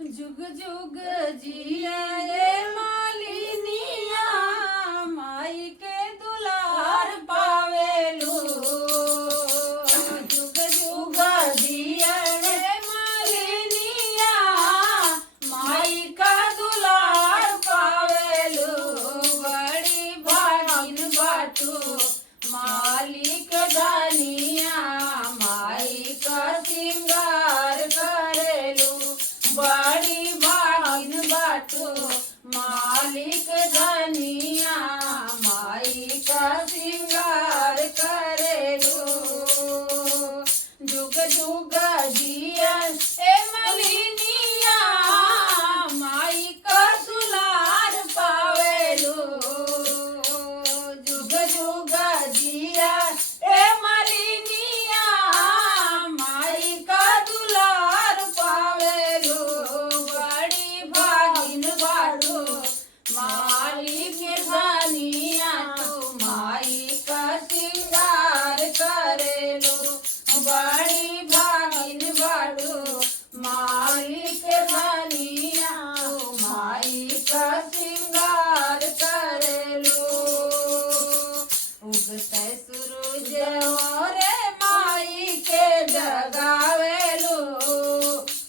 जुग जुग जिया रे मालिनिया माई के दुलार पावेलू। जुग जुग जिया रे मालिनिया माई का दुलार पावेलू। बड़ी भागिन बाटू मालिक दानिया माई का सिंगार करेलू। बड़ी भागिन बाटू मालिक दानिया माई का सिंगार करेलू। जुग जुग जिया ए मलिनिया माई का दुलार पावेलू। जुग जुग जिया ए मलिनिया माई का दुलार पावेलू। बड़ी भागिन बाटू मालिक दानिया तू माई का सिंगार करेलू। बड़ी भागिन बाटू मालिक दानिया तू माई का सिंगार करेलू। उगते सूरज रे माई के जगावेलू।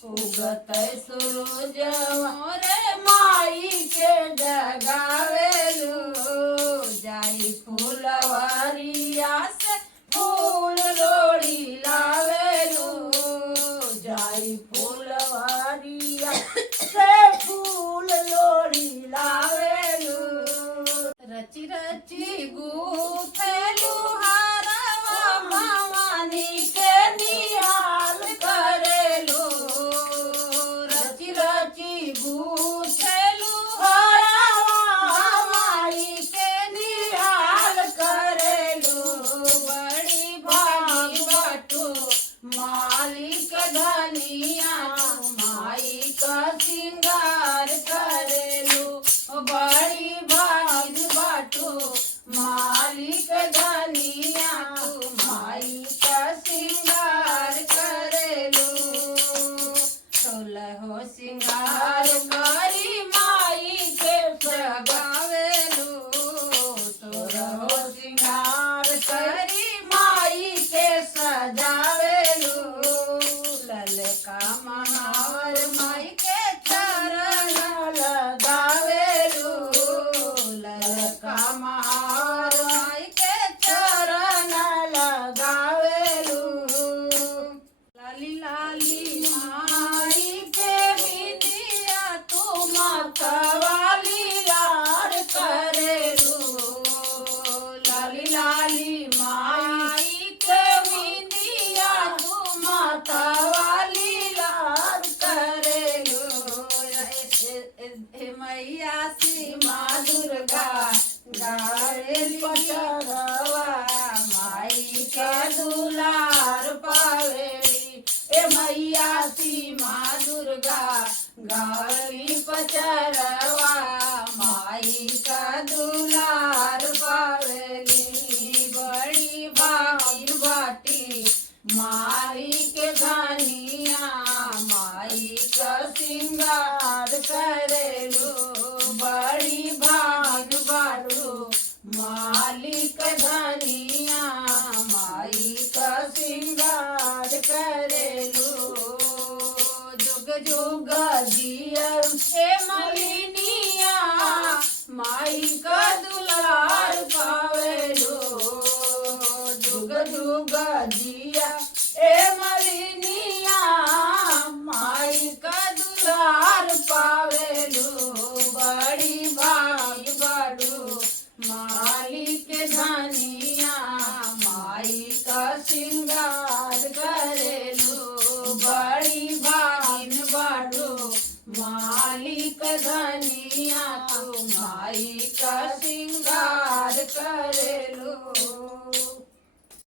उगते सूरज रे माई के जगावेलू। जाई फूलवरिया से फूल लोड़ी लावेलू। जाई फूलवरिया से फूल लोड़ी लावेलू। रची रची गूथेलू हारवा भवानी के निहाल करेलू। रची रची गूथेलू हारवा माई के निहाल करेलू। बड़ी भागिन बाटू मालिक धनिया माई का सिंगार करेलू। बड़ी भागिन बाटू मालिक धनिया तू माई का सिंगार करेलू। सोलहो सिंगार करी माई के सगावेलू। सोलहो सिंगार करी माई के सजावेलू। ललका महावर माई के चरण लगावेलू। ललका महावर माई के चरण लगावेलू। लाली लाली माई के बिंदिया तू मतवाली लाड करेलू। लाली लाली माई के बिंदिया तू मतवाली लाड करेलू। मैया सी माँ दुर्गा गारेली पचरवा माई का दुलार पावेली। ए मैया सी माँ दुर्गा गारेली पचरवा माई का दुलार पावेली। बड़ी भागिन बाटी माई के धनिया माई का सिंगार करेलू। बड़ी भागिन बाटू मालिक धनिया माई का सिंगार करेलू। जुग जुग जिया ए मलिनिया माई का दुलार पावेलू। जुग जुग जिया ए मलिनिया माई का दुलार पावेलू। बड़ी भागिन बाटू मालिक धनिया माई का सिंगार करेलू। बड़ी भागिन बाटू मालिक धनिया